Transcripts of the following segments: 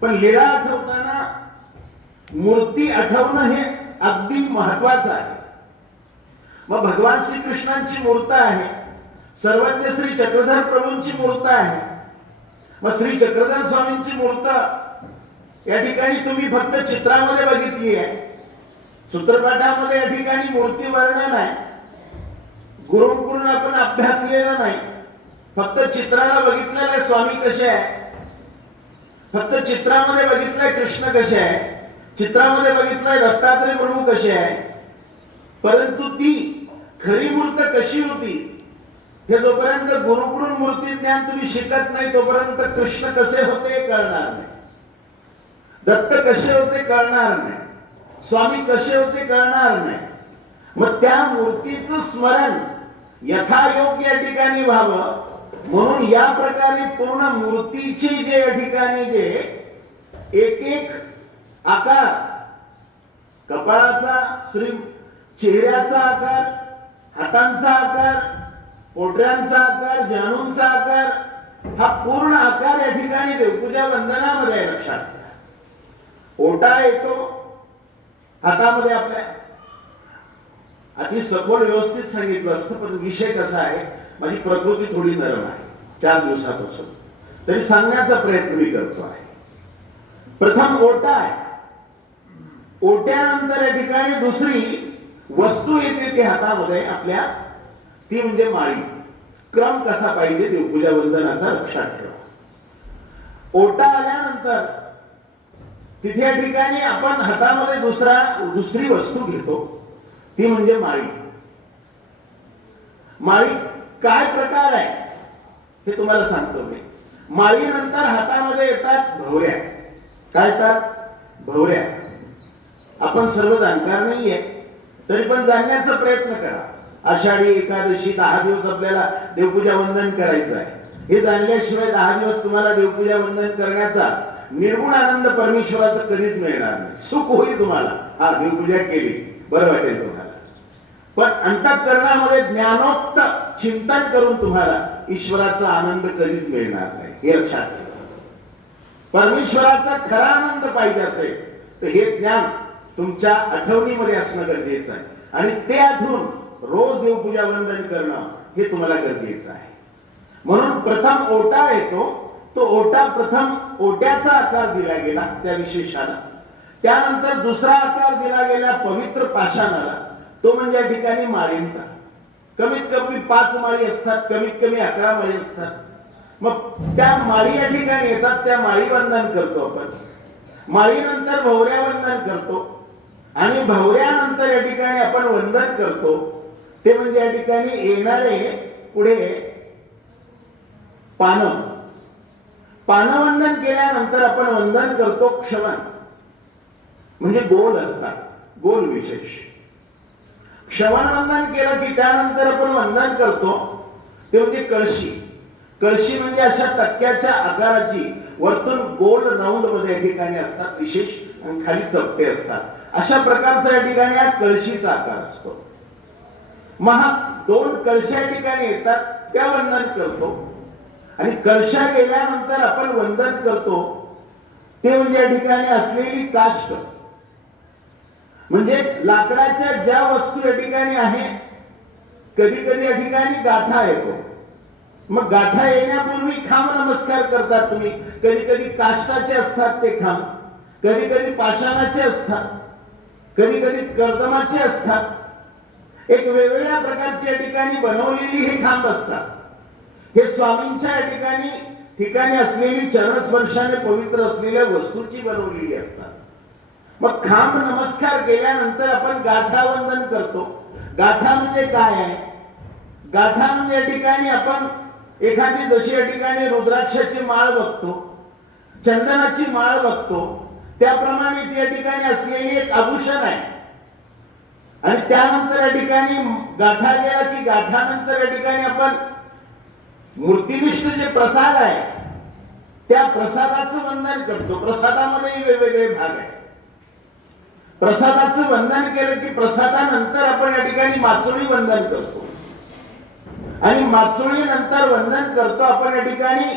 पण लीला आठवताना मूर्ती आठवणं हे अगदी महत्वाचं आहे. मग भगवान श्रीकृष्णांची मूर्त आहे सर्वज्ञ श्री चक्रधर प्रभूंची मूर्त आहे मग श्री चक्रधर स्वामींची मूर्त या ठिकाणी तुम्ही फक्त चित्रामध्ये बघितली आहे. सूत्रपाठामध्ये या ठिकाणी मूर्ती वर्णन आहे. गुरुंकडून आपण अभ्यासलेला नाही. फक्त चित्राला बघितलेलं आहे स्वामी कसे आहे फक्त चित्रामध्ये बघितलंय कृष्ण कसे आहे? चित्रामध्ये बघितलंय दत्तात्रय प्रभू कसे आहे? परंतु ती खरी मूर्त कशी होती? हे जोपर्यंत गुरुकडून मूर्ती ज्ञान तुम्ही शिकत नाही तोपर्यंत कृष्ण कसे होते हे कळणार नाही. दत्त कसे होते कळणार नाही. स्वामी कसे होते कळणार नाही. मग त्या मूर्तीचं स्मरण यथायोग्य या ठिकाणी व्हावं म्हणून या प्रकारे पूर्ण मूर्तीची जे या ठिकाणी जे एक एक आकार कपाळाचा श्री चेहऱ्याचा आकार हातांचा आकार पोटऱ्यांचा आकार जानूंचा आकार हा पूर्ण आकार या ठिकाणी देवपूजा वंदनामध्ये आहे लक्षात घ्या. ओटा येतो हातामध्ये आपल्या अति सखोल व्यवस्थित सांगितलं असतं पण विषय कसा आहे? माझी प्रकृती थोडी नरम आहे. चार दिवसापासून. तरी सांगण्याचा प्रयत्न मी करतो आहे. प्रथम ओटा आहे. ओट्यानंतर या ठिकाणी दुसरी वस्तू येते ती हातामध्ये आपल्या ती म्हणजे माळी. क्रम कसा पाहिजे देवपूजा वंदनाचा लक्षात ठेवा. ओटा आल्यानंतर तिथे या ठिकाणी आपण हातामध्ये दुसरा दुसरी वस्तू घेतो. ती म्हणजे माळी. माळी काय प्रकार आहे? हे तुम्हाला सांगतो मी. माळीनंतर हातामध्ये येतात भवऱ्या. काय येतात? भवऱ्या. आपण सर्व जाणकार नाहीये. तरी पण जाणण्याचा प्रयत्न करा. आषाढी एकादशी दहा दिवस आपल्याला देवपूजा वंदन करायचं आहे. हे जाणल्याशिवाय दहा दिवस तुम्हाला देवपूजा वंदन करण्याचा निर्गुण आनंद परमेश्वराचा कधीच मिळणार नाही. सुख होईल तुम्हाला. हा देवपूजा केली. बरं वाटेल तुम्हाला. पण अंतकरणामध्ये ज्ञानोक्त चिंतन करून तुम्हाला ईश्वराचा आनंद कधीच मिळणार नाही हे लक्षात ठेवा. परमेश्वराचा खरा आनंद पाहिजे असेल तर हे ज्ञान तुमच्या आठवणीमध्ये असणं गरजेचं आहे. आणि ते आठवून रोज देवपूजा वंदन करणं हे तुम्हाला गरजेचं आहे. म्हणून प्रथम ओटा येतो तो ओटा प्रथम ओट्याचा आकार दिला गेला त्या विशेषाला. त्यानंतर दुसरा आकार दिला गेला पवित्र पाषाणाला. तो म्हणजे या ठिकाणी माळींचा. कमीत कमी पाच माळी असतात कमीत कमी अकरा माळी असतात. मग त्या माळी या ठिकाणी येतात त्या माळी वंदन करतो आपण. माळीनंतर भवऱ्या वंदन करतो. आणि भवऱ्यानंतर या ठिकाणी आपण वंदन करतो. ते म्हणजे या ठिकाणी येणारे पुढे पान. पानवंदन केल्यानंतर आपण वंदन करतो क्षवण म्हणजे गोल असतात. गोल विशेष. श्रवणवंदन केलं की त्यानंतर आपण वंदन करतो. ते म्हणजे कळशी. कळशी म्हणजे अशा तक्क्याच्या आकाराची वरतून गोल राऊंडमध्ये या ठिकाणी असतात विशेष आणि खाली चपटे असतात. अशा प्रकारचा या ठिकाणी हा कळशीचा आकार असतो. महा दोन कळशा या ठिकाणी येतात त्या वंदन करतो. आणि कळशा गेल्यानंतर आपण वंदन करतो. ते म्हणजे या ठिकाणी असलेली काष्ट. म्हणजे लाकडाच्या ज्या वस्तू या ठिकाणी आहे कधी कधी या ठिकाणी गाथा येतो. मग गाठा येण्यापूर्वी खांब नमस्कार करतात तुम्ही. कधी कधी काष्टाचे असतात ते खांब कधी कधी पाषाणाचे असतात. कधी कधी कर्दमाचे असतात. एक वेगवेगळ्या प्रकारची या ठिकाणी बनवलेली हे खांब असतात. हे स्वामींच्या या ठिकाणी ठिकाणी असलेली चरणस्पर्शाने पवित्र असलेल्या वस्तूची बनवलेली असतात. मग खांब नमस्कार केल्यानंतर आपण गाठा वंदन करतो. गाठा म्हणजे काय आहे? गाठा म्हणजे या ठिकाणी आपण एखादी जशी या ठिकाणी रुद्राक्षाची माळ बघतो चंदनाची माळ बघतो त्याप्रमाणे त्या ठिकाणी असलेली एक आभूषण आहे. आणि त्यानंतर या ठिकाणी गाठा गेला की गाठानंतर या ठिकाणी आपण मूर्तिनिष्ठ जे प्रसाद आहे त्या प्रसादाचं वंदन करतो. प्रसादामध्येही वेगवेगळे भाग आहे प्रसादाचं वंदन केलं की प्रसादानंतर आपण या ठिकाणी माचोळी वंदन करतो. आणि माचोळी नंतर वंदन करतो आपण या ठिकाणी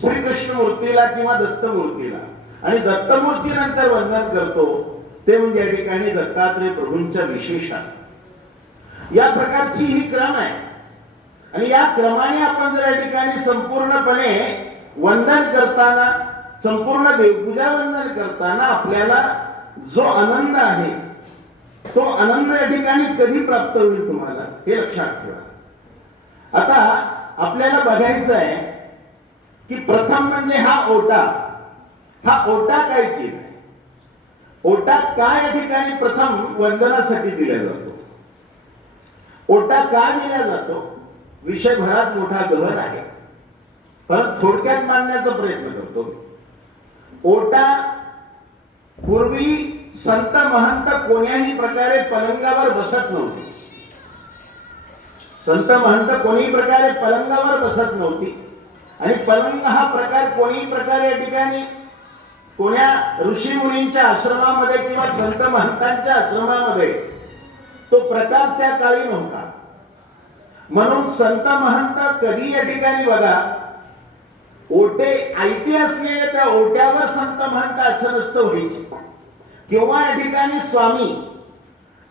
श्रीकृष्ण मूर्तीला किंवा दत्त मूर्तीला आणि दत्तमूर्ती नंतर वंदन करतो ते म्हणजे या ठिकाणी दत्तात्रय प्रभूंच्या विशेषात या प्रकारची ही क्रम आहे. आणि या क्रमाने आपण जर या ठिकाणी संपूर्णपणे वंदन करताना संपूर्ण देवपूजा वंदन करताना आपल्याला जो आनंद आहे तो आनंद या ठिकाणी कधी प्राप्त होईल तुम्हाला? हे लक्षात ठेवा. आता आपल्याला बघायचं आहे की प्रथम म्हणजे हा ओटा. हा ओटा काय केला? ओटा काय या ठिकाणी प्रथम वंदनासाठी दिला जातो? ओटा का दिला जातो? विषय भरात मोठा गहन आहे. परत थोडक्यात मांडण्याचा प्रयत्न करतो ओटा पूर्वी संत महंत कोण्याही प्रकारे पलंगावर बसत नव्हते. संत महंत कोणीही प्रकारे पलंगावर बसत नव्हती. आणि पलंग हा प्रकार कोणीही प्रकारे या ठिकाणी कोण्या ऋषी मुनींच्या आश्रमामध्ये किंवा संत महंतांच्या आश्रमामध्ये तो प्रकार त्या काळी नव्हता. म्हणून संत महंत कधी या ठिकाणी बघा ओटे आयते असलेल्या त्या ओट्यावर संत महंत आसनस्थ व्हायचे. किंवा या ठिकाणी स्वामी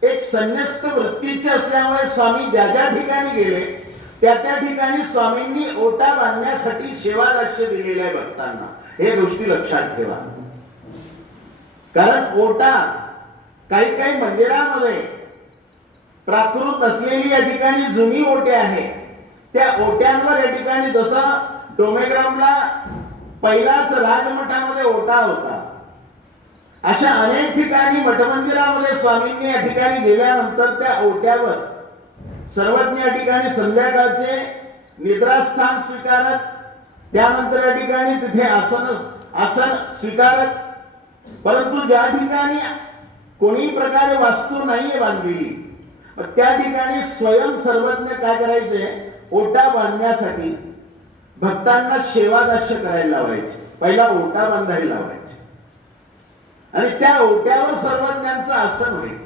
एक संन्यस्त वृत्तीचे असल्यामुळे स्वामी ज्या ज्या ठिकाणी गेले त्या त्या ठिकाणी स्वामींनी ओटा बांधण्यासाठी सेवादाक्ष दिलेले आहे भक्तांना. हे गोष्टी लक्षात ठेवा. कारण ओटा काही काही मंदिरामध्ये प्राकृत असलेली या ठिकाणी जुनी ओटे आहे त्या ओट्यांवर या ठिकाणी जसं डोमेग्रामला पहिलाच राजमठामध्ये ओटा होता अशा अनेक ठिकाणी मठमंदिरामध्ये स्वामींनी या ठिकाणी गेल्यानंतर त्या ओट्यावर सर्वज्ञ या ठिकाणी संध्याकाळचे निद्रास्थान स्वीकारत त्यानंतर या ठिकाणी तिथे आसन आसन स्वीकारत. परंतु ज्या ठिकाणी कोणी प्रकारे वास्तू नाहीये बांधलेली त्या ठिकाणी स्वयं सर्वज्ञ काय करायचे? ओटा बांधण्यासाठी भक्तांना सेवादास्य करायला लावायचे. पहिला ओटा बांधायला लावायचे. आणि त्या ओट्यावर सर्वज्ञांचं आसन व्हायचं.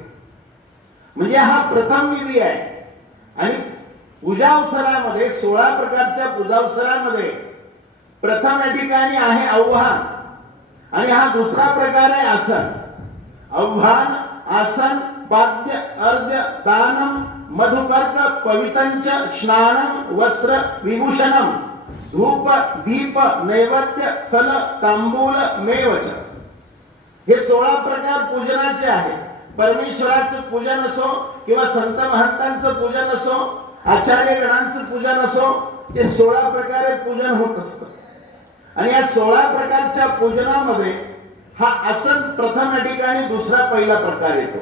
म्हणजे हा प्रथम विधी आहे. आणि पूजावसरामध्ये सोळा प्रकारच्या पूजावसरामध्ये प्रथम या ठिकाणी आहे आव्हान. आणि हा दुसरा प्रकार आहे आसन. आव्हान आसन पाद्य अर्ध दानम मधुपर्क पवितंच स्नानम वस्त्र विभूषणम धूप दीप नैवेद्य फल तांबूल मेवच. हे सोळा प्रकार पूजनाचे आहे परमेश्वराचं पूजन असो किंवा संत महंतांचं पूजन असो आचार्य गणांचं पूजन असो हे सोळा प्रकारे पूजन होत असतं. आणि या सोळा प्रकारच्या पूजनामध्ये हा आसन प्रथम या ठिकाणी दुसरा पहिला प्रकार येतो.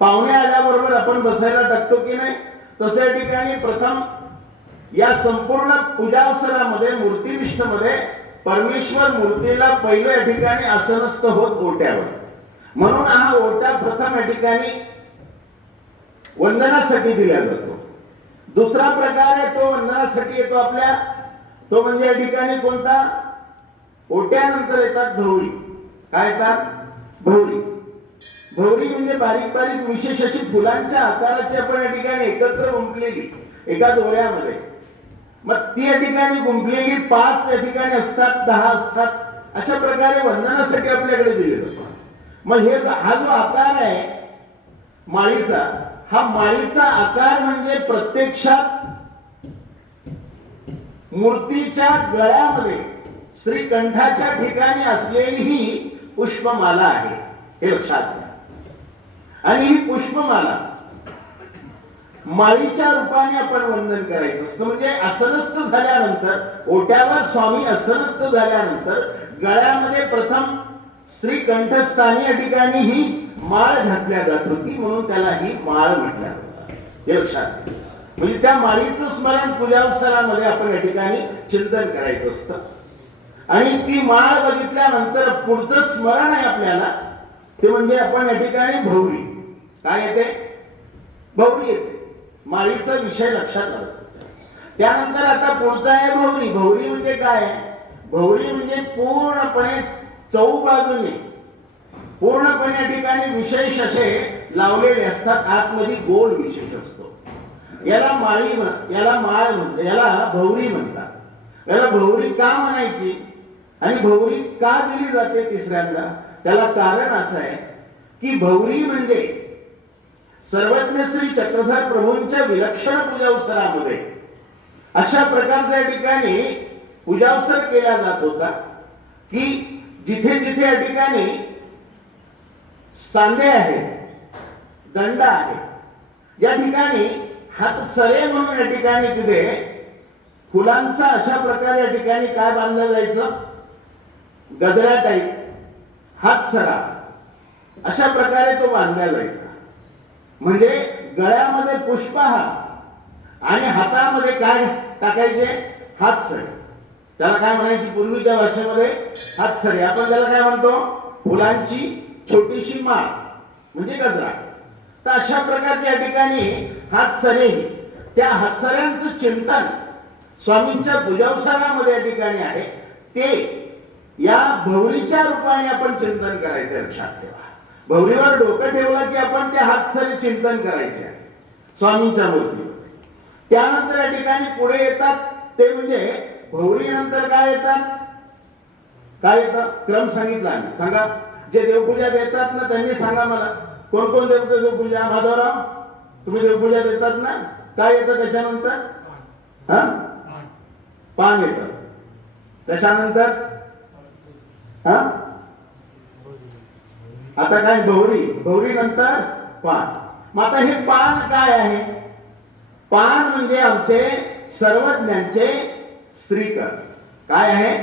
पाहुणे आल्याबरोबर आपण बसायला टाकतो की नाही? तसं या ठिकाणी प्रथम या संपूर्ण पूजावसरामध्ये मूर्तिनिष्ठमध्ये परमेश्वर मूर्तीला पहिलं या ठिकाणी आसनस्थ होत ओट्यावर. म्हणून हा ओटा प्रथम या ठिकाणी वंदनासाठी दिला जातो. दुसरा प्रकार आहे तो वंदनासाठी येतो आपल्या. तो म्हणजे या ठिकाणी कोणता? ओट्यानंतर येतात भवरी. काय येतात? भवरी. भवरी म्हणजे बारीक बारीक विशेष अशी फुलांच्या आकाराची आपण या ठिकाणी एकत्र गुंपलेली एका दोऱ्यामध्ये. मग ती या ठिकाणी गुंपलेली पाच या ठिकाणी असतात दहा असतात अशा प्रकारे वंदनासाठी आपल्याकडे दिले मग हे हा जो आकार आहे माळीचा हा माळीचा आकार म्हणजे प्रत्यक्षात मूर्तीच्या गळ्यामध्ये श्रीकंठाच्या ठिकाणी असलेली ही पुष्पमाला आहे. हे लक्षात घ्या. आणि ही पुष्पमाला माळीच्या रूपाने आपण वंदन करायचं असतं. म्हणजे असनस्थ झाल्यानंतर ओट्यावर स्वामी असनस्थ झाल्यानंतर गळ्यामध्ये प्रथम श्री कंठस्थानी या ठिकाणी ही माळ घातल्या जात होती म्हणून त्याला ही माळ म्हटल्या हे लक्षात म्हणजे त्या माळीचं स्मरण पूजावसरामध्ये आपण या ठिकाणी चिंतन करायचं असतं. आणि ती माळ बघितल्यानंतर पुढचं स्मरण आहे आपल्याला ते म्हणजे आपण या ठिकाणी भौरी. काय येते? भौरी येते. माळीचा विषय लक्षात आला त्यानंतर आता पुढचा आहे भवरी. भवरी म्हणजे काय? भवरी म्हणजे पूर्णपणे चौबाजूने पूर्णपणे या ठिकाणी विशेष असे लावलेले असतात. आतमध्ये गोल विशेष असतो. याला माळी म्हण- याला माळ म्हणतात याला भवरी म्हणतात. याला भवरी का म्हणायची? आणि भवरी का दिली जाते तिसऱ्यांदा? त्याला कारण असं आहे की भवरी म्हणजे सर्वज्ञ श्री चक्रधर प्रभूंच्या विलक्षण पूजावसरामध्ये अशा प्रकारच्या ठिकाणी पूजावसर केला जात होता की जिथे जिथे या ठिकाणी सांधे आहे दंड आहे या ठिकाणी हात सरे म्हणून या ठिकाणी तिथे फुलांचा अशा प्रकारे या ठिकाणी काय बांधलं जायचं? गजरा टाईप हात सरा अशा प्रकारे तो बांधला जायचा. म्हणजे गळ्यामध्ये पुष्पहार आणि हातामध्ये काय टाकायचे? हात सरे त्याला काय म्हणायची? पूर्वीच्या भाषेमध्ये हात सरे आपण त्याला काय म्हणतो? फुलांची छोटीशी माळ म्हणजे गजरा. तर अशा प्रकारच्या या ठिकाणी हात सरे त्या हातसऱ्यांचं चिंतन स्वामींच्या पूजावसारामध्ये या ठिकाणी आहे. ते या भौरीच्या रूपाने आपण चिंतन करायचं लक्षात ठेवा. भौरीवर डोकं ठेवलं की आपण त्या हातसरी चिंतन करायचे स्वामींच्या मूर्तीवर. त्यानंतर या ठिकाणी पुढे येतात ते म्हणजे भौरी नंतर काय येतात? काय येतं क्रम सांगितला आम्ही. सांगा. जे देवपूजा देतात ना त्यांनी सांगा मला. कोण कोण देवते देवपूजा? माधवराव तुम्ही देवपूजा देतात ना? काय येतं त्याच्यानंतर? हा? पान. येतं. त्याच्यानंतर हा? आता काय भवरी भौरी नंतर पान. मग आता हे पान काय आहे? पान म्हणजे आमचे सर्वज्ञांचे स्त्रीकर काय आहे?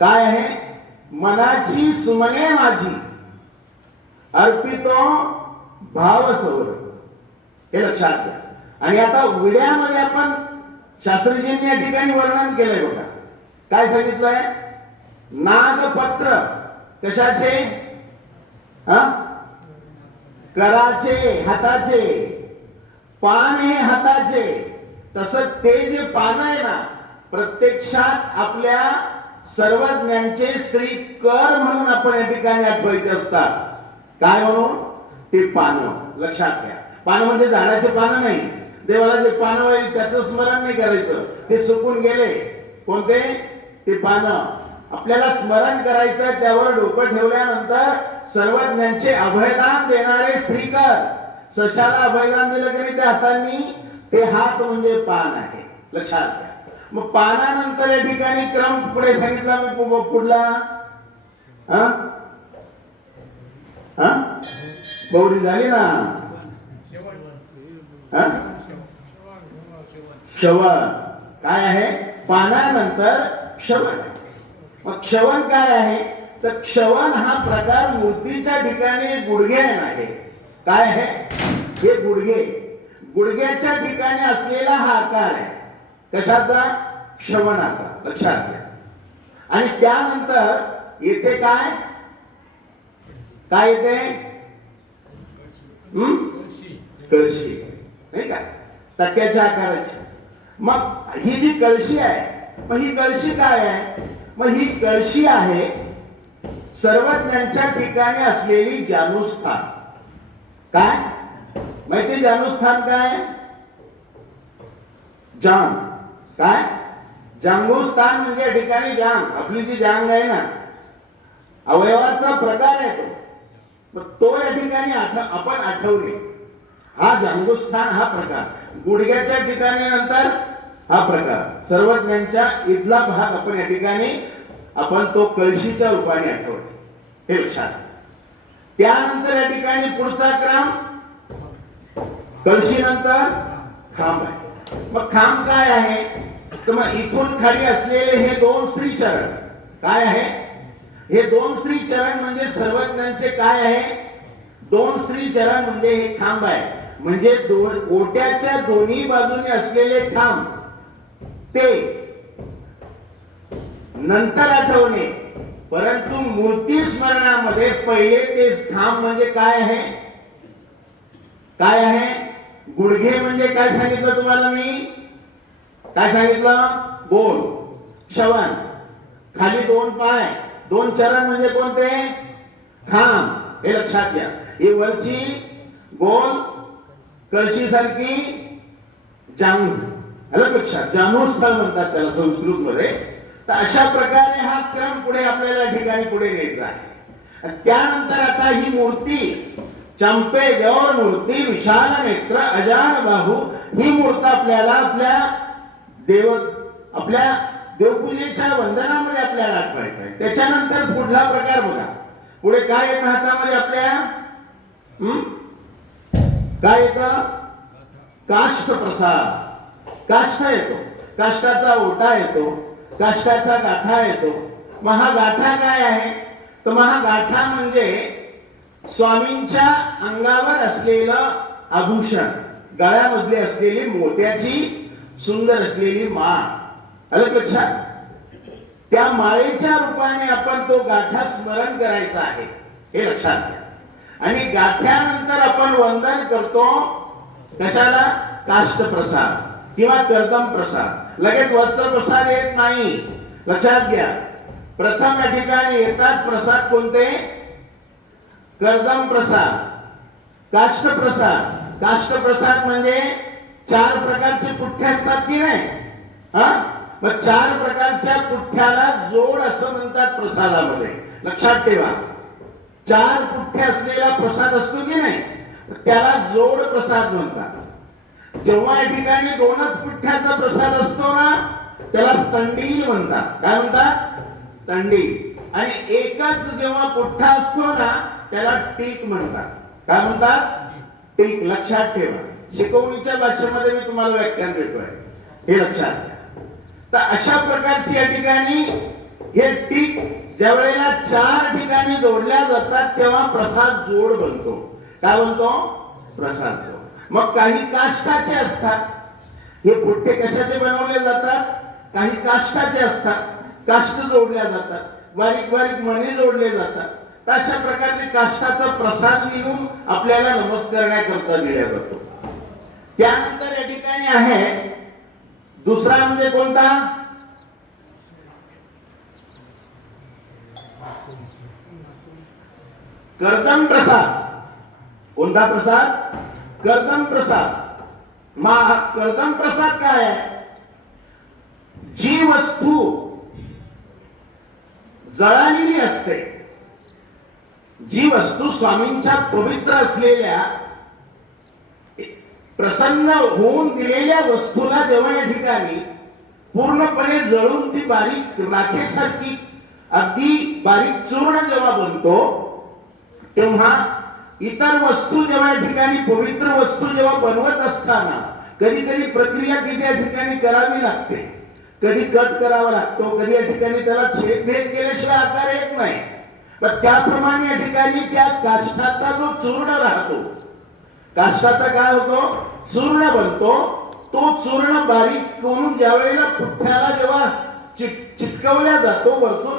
काय आहे? मनाची सुमने माझी. अर्पितो भाव सौर हे लक्षात घ्या. आणि आता विड्यामध्ये आपण शास्त्रीजींनी या ठिकाणी वर्णन केलंय बघा. काय सांगितलंय? नागपत्र. कशाचे? हा? कराचे हाताचे. पान हे हाताचे. तसं ते जे पान आहे ना प्रत्यक्षात आपल्या सर्वज्ञांचे स्त्री कर म्हणून आपण या ठिकाणी आठवायचे असतात. काय म्हणून? ते पानं. लक्षात घ्या. पानं म्हणजे झाडाचे पानं नाही. देवाला जे पानं होईल त्याचं स्मरण नाही करायचं. ते सुकून गेले. कोणते? ते पानं. आपल्याला स्मरण करायचं त्यावर डोकं ठेवल्यानंतर सर्वज्ञांचे अभयदान देणारे श्रीकर सशाला अभयदान दिलं की त्या हातांनी? ते हात म्हणजे पान आहे. लक्षात घ्या. मग पानानंतर या ठिकाणी क्रम पुढे सांगितला मी पुढला. हा? हा? झाली ना? हा? काय आहे? पानानंतर शवण मग क्षवण काय आहे? तर क्षवण हा प्रकार मूर्तीच्या ठिकाणी गुडघे आहे काय आहे? हे गुडघे. गुडघ्याच्या ठिकाणी असलेला हा आकार आहे. कशाचा? क्षवणाचा लक्षात घ्या. आणि त्यानंतर येते काय? काय येते? कळशी. नाही का? तक्याच्या आकाराची. मग ही जी कळशी आहे मग ही कळशी काय आहे? मग ही कळशी आहे सर्वज्ञांच्या ठिकाणी असलेली जानुस्थान काय? माहिती जानुस्थान काय? जांग. काय? जांगुस्थान म्हणजे या ठिकाणी जांग. आपली जी जांग आहे ना अवयवाचा प्रकार आहे तो. मग तो या ठिकाणी आपण आठवले. हा जांगुस्थान हा प्रकार. गुडघ्याच्या ठिकाणी नंतर हा प्रकार. सर्वज्ञांच्या इथला भाग आपण या ठिकाणी आपण तो कळशीच्या रूपाने आठवतो. हे लक्षात त्यानंतर या ठिकाणी पुढचा क्रम कळशी नंतर खांब आहे. मग खांब काय आहे? तर मग इथून खाली असलेले हे दोन स्त्री चरण काय आहे? हे दोन स्त्री चरण म्हणजे सर्वज्ञांचे काय आहे? दोन स्त्री चरण म्हणजे हे खांब आहे. म्हणजे दोन ओट्याच्या दोन्ही बाजूने असलेले खांब. ते नंतर आठवणे. परंतु मूर्ती स्मरणामध्ये पहिले ते स्थान म्हणजे काय आहे? काय आहे? गुडघे म्हणजे काय सांगितलं तुम्हाला मी? काय सांगितलं? गोल श्रवण. खाली दोन पाय. दोन चरण म्हणजे कोणते? खांब. हे लक्षात घ्या. ही वरची गोल कळशी सारखी जांग आलं लक्षात म्हणतात त्याला संस्कृत मध्ये तर अशा प्रकारे हा क्रम पुढे आपल्याला ठिकाणी पुढे न्यायचा आहे. त्यानंतर आता ही मूर्ती चंपे गौर मूर्ती विशाल नेत्र अजान बाहू ही मूर्त आपल्याला आपल्या देव आपल्या देवपूजेच्या वंदनामध्ये आपल्याला आठवायचं आहे. त्याच्यानंतर पुढला प्रकार बघा. पुढे काय येतं हातामध्ये आपल्या? काय येतं? काष्ट प्रसाद काष्ठ येतो. काष्टाचा ओटा येतो. काष्टाचा गाठा येतो. महागाठा काय आहे? तर महागाठा म्हणजे स्वामींच्या अंगावर असलेलं आभूषण गळ्यामधली असलेली मोत्याची सुंदर असलेली माळ. आलं का लक्षात? त्या माळेच्या रूपाने आपण तो गाठा स्मरण करायचा आहे. हे लक्षात घ्या. आणि गाठ्यानंतर आपण वंदन करतो कशाला? काष्ट प्रसाद किंवा कर्दम प्रसाद. लगेच वस्त्र प्रसाद येत नाही. लक्षात घ्या. प्रथम या ठिकाणी येतात प्रसाद कोणते? कर्दम प्रसाद. काष्ट प्रसाद. काष्ट प्रसाद म्हणजे चार प्रकारचे पुठ्ठे असतात की नाही? हा? मग चार प्रकारच्या पुठ्ठ्याला जोड असं म्हणतात प्रसादामध्ये. लक्षात ठेवा. चार पुठ्ठे असलेला प्रसाद असतो की नाही? त्याला जोड प्रसाद म्हणतात. जेव्हा या ठिकाणी दोनच पुठ्ठ्याचा प्रसाद असतो ना त्याला तंडील म्हणतात. काय म्हणतात? तंडील. आणि एकच जेव्हा पुठ्ठा असतो ना त्याला टीक म्हणतात. काय म्हणतात? टीक. लक्षात ठेवा. शिकवणीच्या भाषेमध्ये मी तुम्हाला व्याख्यान देतोय. हे लक्षात घ्या. तर अशा प्रकारची या ठिकाणी हे टीक ज्या वेळेला चार ठिकाणी जोडल्या जातात तेव्हा प्रसाद जोड बनतो. काय बनतो? प्रसाद जोड. मग काही काष्टाचे असतात. हे पुट्टे कशाचे बनवले जातात? काही काष्टाचे असतात. काष्ट जोडल्या जातात. बारीक बारीक मणी जोडले जातात. तर अशा प्रकारचे काष्टाचा प्रसाद लिहून आपल्याला नमस्कारण्याकरता दिला जातो. त्यानंतर या ठिकाणी आहे दुसरा म्हणजे कोणता? कर्दम प्रसाद. कोणता प्रसाद? कर्दम प्रसाद. मा कर्दम प्रसाद काय आहे? जी वस्तू जळालेली असते. जी वस्तू स्वामींच्या पवित्र असलेल्या प्रसन्न होऊन दिलेल्या वस्तूला जेव्हा या ठिकाणी पूर्णपणे जळून ती बारीक राखेसारखी अगदी बारीक चूर्ण जेव्हा बनतो तेव्हा इतर वस्तू जेव्हा या ठिकाणी पवित्र वस्तू जेव्हा बनवत असताना कधी कधी प्रक्रिया किती या ठिकाणी करावी लागते? कधी कट करावा लागतो? कधी या ठिकाणी त्याला छेदभेद केल्याशिवाय आकार येत नाही. पण त्याप्रमाणे या ठिकाणी त्या काष्टाचा जो चूर्ण राहतो काष्टाचा काय होतो? चूर्ण बनतो. तो चूर्ण बारीक करून ज्या वेळेला पुठ्ठ्याला जेव्हा चिट चिटकवल्या जातो वरतून